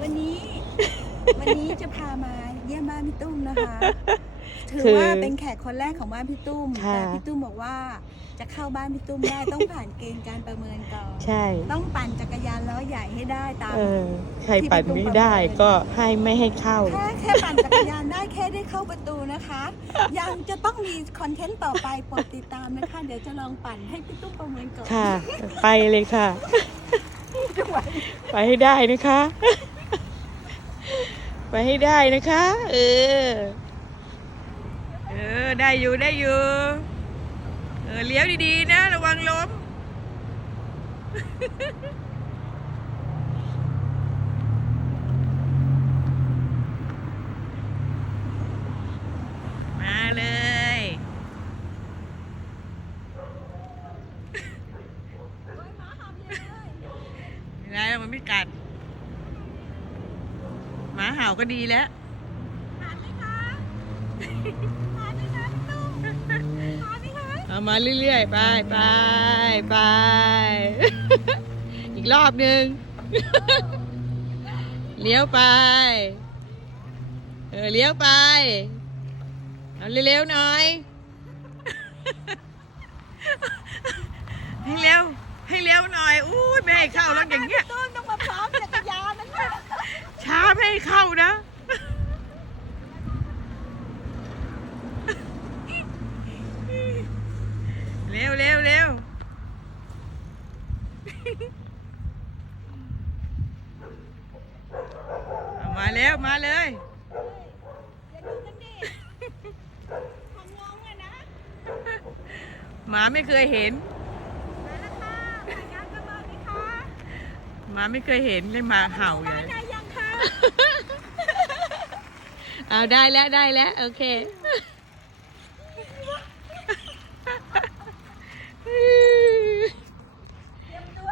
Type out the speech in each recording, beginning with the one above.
วันนี้ วันนี้จะพามาเยี่ยมบ้านพี่ตุ้มนะคะ ถือคือว่าเป็นแขกคนแรกของบ้านพี่ตุ้มค่ะแต่พี่ตุ้มบอกว่าจะเข้าบ้านพี่ตุ้มได้ต้องผ่านเกณฑ์การประเมินก่อนใช่ ต้องปั่นจักรยานล้อใหญ่ให้ได้ตามเออใครปั่นไม่ได้ก็ให้ไม่ให้เข้าแค่แค่ปั่นจักรยานได้แค่ได้เข้าประตูนะคะ ยังจะต้องมีคอนเทนต์ต่อไปโปรดติดตามนะคะ เดี๋ยวจะลองปั่นให้พี่ตุ้มประเมินก่อนค่ะ ไปเลยค่ะ ไปให้ได้นะคะ ไปให้ได้นะคะ เออ เออ ได้อยู่ได้อยู่ เออ เลี้ยวดีๆนะ ระวังล้ม มาเลย ไม่ได้มันไม่กัดหมา เห่าก็ดีแล้วผ่านไหมคะผ่านไหมคะพี่ตุ้มผ่านไหมคะเอามาเรื่อยๆไปไปไปอีกรอบหนึ่งเลี้ยวไป เออเลี้ยวไป เอาเร็วๆหน่อย ให้เร็วให้เร็วหน่อยอู้ยไม่ให้เข้าแล้วอย่างเงี้ย ให้เข้านะ เร็วเร็วเร็วเอามาเร็ว มาเลยเดี๋ยวดูกันดิทำงงอะนะหมาไม่เคยเห็นมาแล้วค่ะผ่านยานกระเบิดไหมคะหมาไม่เคยเห็นเลยหมาเห่าใหญ่มาได้ยังคะ เอาได้แล้วได้แล้วโอเคเตรียมตัว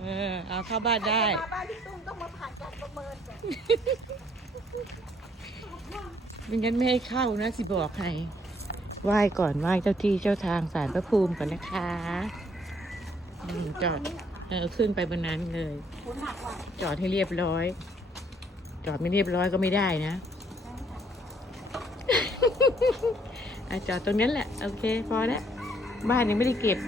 เออเอาเข้าบ้านได้มาบ้านพี่ตุ้มต้องมาผ่านการประเมินก่อนไม่งั้นไม่ให้เข้านะสิบอกให้ไหว้ก่อนไหว้เจ้าที่เจ้าทางสารพระภูมิก่อนนะคะอืมจอดเออขึ้นไปบนนั้นเลยคุณหักว่ะจอดให้เรียบร้อย จอดไม่เรียบร้อยก็ไม่ได้นะ อะจอดตรงนั้นแหละ โอเค พอแล้ว บ้านยังไม่ได้เก็บ